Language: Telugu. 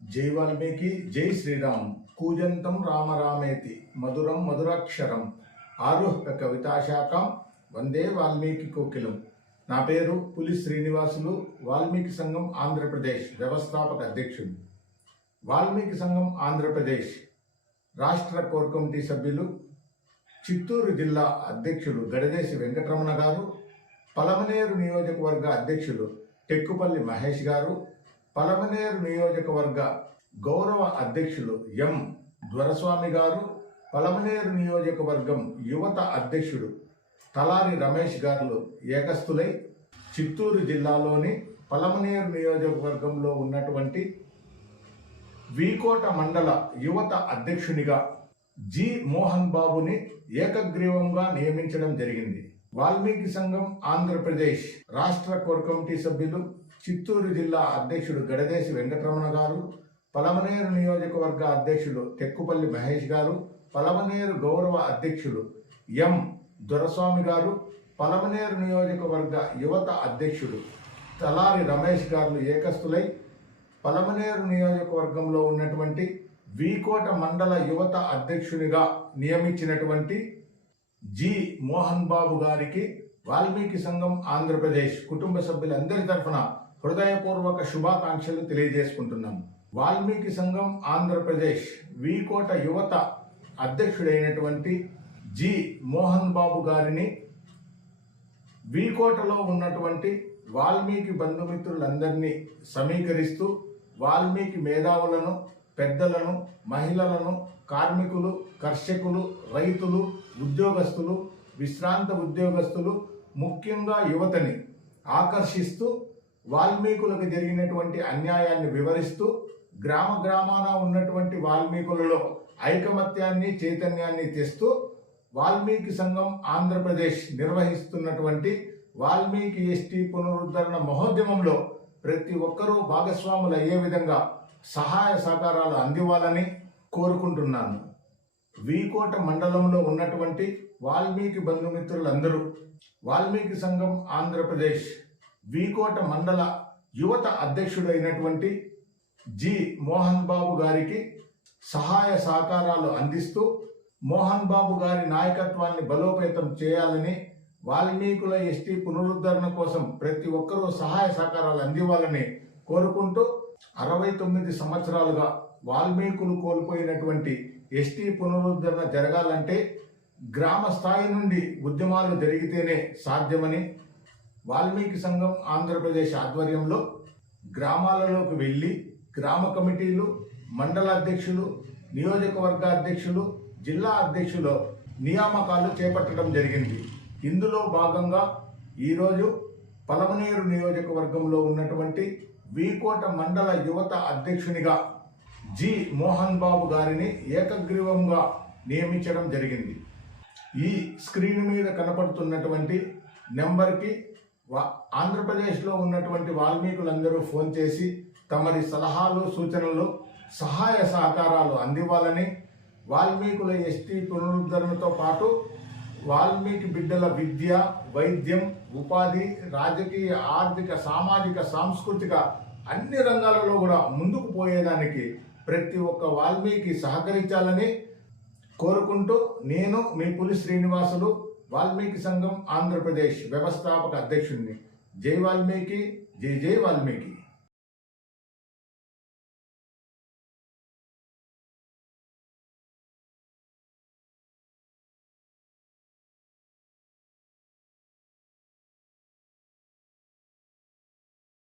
జై వాల్మీకి, జై శ్రీరామ్. కూజంతం రామ రామేతి మధురం మధురాక్షరం ఆరుహ్య కవితాశాఖం వందే వాల్మీకి కోకిలం. నా పేరు పులి శ్రీనివాసులు, వాల్మీకి సంఘం ఆంధ్రప్రదేశ్ వ్యవస్థాపక అధ్యక్షుడు. వాల్మీకి సంఘం ఆంధ్రప్రదేశ్ రాష్ట్ర కోర్ కమిటీ సభ్యులు, చిత్తూరు జిల్లా అధ్యక్షులు గడదేశి వెంకటరమణ గారు, పలమనేరు నియోజకవర్గ అధ్యక్షులు టెక్కుపల్లి మహేష్ గారు, పలమనేరు నియోజకవర్గ గౌరవ అధ్యక్షులు ఎం ధ్వరస్వామి గారు, పలమనేరు నియోజకవర్గం యువత అధ్యక్షుడు తలారి రమేష్ గారు ఏకస్తులై చిత్తూరు జిల్లాలోని పలమనేరు నియోజకవర్గంలో ఉన్నటువంటి వీకోట మండల యువత అధ్యక్షునిగా జి మోహన్ బాబుని ఏకగ్రీవంగా నియమించడం జరిగింది. వాల్మీకి సంఘం ఆంధ్రప్రదేశ్ రాష్ట్ర కోర్ కమిటీ సభ్యులు, చిత్తూరు జిల్లా అధ్యక్షుడు గడదేశి వెంకటరమణ గారు, పలమనేరు నియోజకవర్గ అధ్యక్షుడు టెక్కుపల్లి మహేష్ గారు, పలమనేరు గౌరవ అధ్యక్షుడు ఎం దొరస్వామి గారు, పలమనేరు నియోజకవర్గ యువత అధ్యక్షుడు తలారి రమేష్ గారు ఏకస్తులై పలమనేరు నియోజకవర్గంలో ఉన్నటువంటి వీకోట మండల యువత అధ్యక్షునిగా నియమించినటువంటి జి మోహన్ బాబు గారికి వాల్మీకి సంఘం ఆంధ్రప్రదేశ్ కుటుంబ సభ్యులందరి తరఫున హృదయపూర్వక శుభాకాంక్షలు తెలియజేసుకుంటున్నాము. వాల్మీకి సంఘం ఆంధ్రప్రదేశ్ వీకోట యువత అధ్యక్షుడైనటువంటి జి మోహన్ బాబు గారిని వీకోటలో ఉన్నటువంటి వాల్మీకి బంధుమిత్రులందరినీ సమీకరిస్తూ వాల్మీకి మేధావులను, పెద్దలను, మహిళలను, కార్మికులు, కర్షకులు, రైతులు, ఉద్యోగస్తులు, విశ్రాంత ఉద్యోగస్తులు, ముఖ్యంగా యువతని ఆకర్షిస్తూ వాల్మీకులకు జరిగినటువంటి అన్యాయాన్ని వివరిస్తూ గ్రామ గ్రామాన ఉన్నటువంటి వాల్మీకులలో ఐకమత్యాన్ని, చైతన్యాన్ని తెస్తూ వాల్మీకి సంఘం ఆంధ్రప్రదేశ్ నిర్వహిస్తున్నటువంటి వాల్మీకి ఎస్టీ పునరుద్ధరణ మహోద్యమంలో ప్రతి ఒక్కరూ భాగస్వాములు అయ్యే విధంగా సహాయ సహకారాలు అందివ్వాలని కోరుకుంటున్నాను. వీకోట మండలంలో ఉన్నటువంటి వాల్మీకి బంధుమిత్రులందరూ వాల్మీకి సంఘం ఆంధ్రప్రదేశ్ వీకోట మండల యువత అధ్యక్షుడైనటువంటి జి మోహన్ బాబు గారికి సహాయ సహకారాలు అందిస్తూ మోహన్ బాబు గారి నాయకత్వాన్ని బలోపేతం చేయాలని, వాల్మీకుల ఎస్టీ పునరుద్ధరణ కోసం ప్రతి ఒక్కరూ సహాయ సహకారాలు అందివ్వాలని కోరుకుంటూ 69 సంవత్సరాలుగా వాల్మీకులు కోల్పోయినటువంటి ఎస్టీ పునరుద్ధరణ జరగాలంటే గ్రామ స్థాయి నుండి ఉద్యమాలు జరిగితేనే సాధ్యమని వాల్మీకి సంఘం ఆంధ్రప్రదేశ్ ఆధ్వర్యంలో గ్రామాలలోకి వెళ్ళి గ్రామ కమిటీలు, మండల అధ్యక్షులు, నియోజకవర్గ అధ్యక్షులు, జిల్లా అధ్యక్షులు నియామకాలు చేపట్టడం జరిగింది. ఇందులో భాగంగా ఈరోజు పలమనేరు నియోజకవర్గంలో ఉన్నటువంటి వీకోట మండల యువత అధ్యక్షునిగా జి మోహన్ బాబు గారిని ఏకగ్రీవంగా నియమించడం జరిగింది. ఈ స్క్రీన్ మీద కనపడుతున్నటువంటి నెంబర్కి ఆంధ్రప్రదేశ్లో ఉన్నటువంటి వాల్మీకులందరూ ఫోన్ చేసి తమరి సలహాలు, సూచనలు, సహాయ సహకారాలు అందివ్వాలని, వాల్మీకుల ఎస్టీ పునరుద్ధరణతో పాటు వాల్మీకి బిడ్డల విద్య, వైద్యం, ఉపాధి, రాజకీయ, ఆర్థిక, సామాజిక, సాంస్కృతిక అన్ని రంగాలలో కూడా ముందుకు పోయేదానికి ప్రతి ఒక్క వాల్మీకి సహకరించాలని కోరుకుంటూ నేను మీ పులి శ్రీనివాసులు, వాల్మీకి సంఘం ఆంధ్రప్రదేశ్ వ్యవస్థాపక అధ్యక్షుడిని. జై వాల్మీకి, జై జై వాల్మీకి.